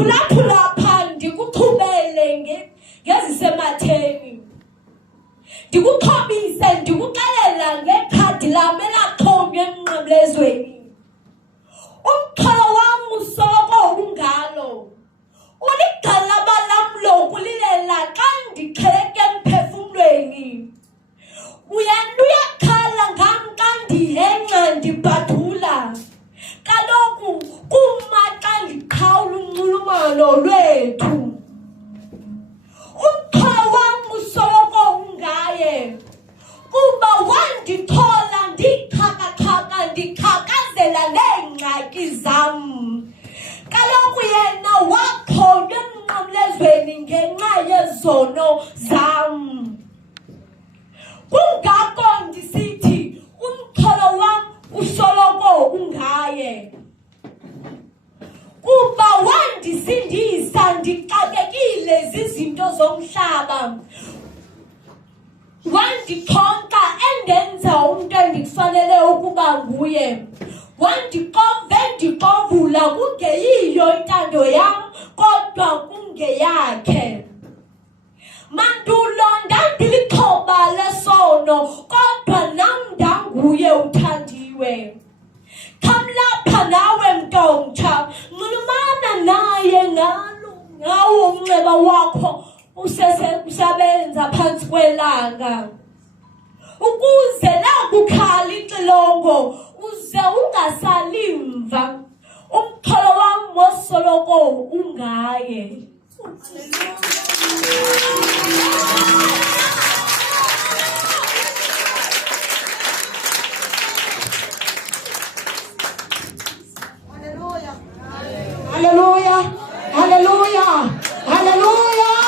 ndiphulaphula pha ndikuthubele ngezisematheni, ndikuxhobise ndikuxelela ngekhadi lam elaxhonywa emnqamlezweni. Umxholo wam usoloko ungalo, uligxalaba lam lokulilela xa ndixheleke emphefumlweni. Uyakhala ngam xa ndihenxa ndibhadula, kaloku kumaxa ndiqhawula unxulumano lwethu. Umxholo wam usoloko ungaye, kuba wandithola ndixhakaxhaka ndixhakazela neengxaki zam. Kaloku yena waxhonywa emnqamlezweni ngenxa yezono zam. Kungako ndisithi umxholo wam usoloko ungaye, kuba wandisindisa ndixakekile zizinto zomhlaba. Wandixhonxa endenza umntu endikufanele ukuba nguye. Wandixovula kungeyiyo intando yam kodwa kungeyakhe. Mandulo ndandilixhoba lesono kodwa nam ndanguye uthandiwe. Khamlapha nawe mntomtsha, nxulumana naye ngawo umnxeba wakho usabenza phantsi kwelanga, ukuze lakukhala ixilongo uze ungasalimva. Umxholo wam wosoloko ungaye. Hallelujah, hallelujah, hallelujah.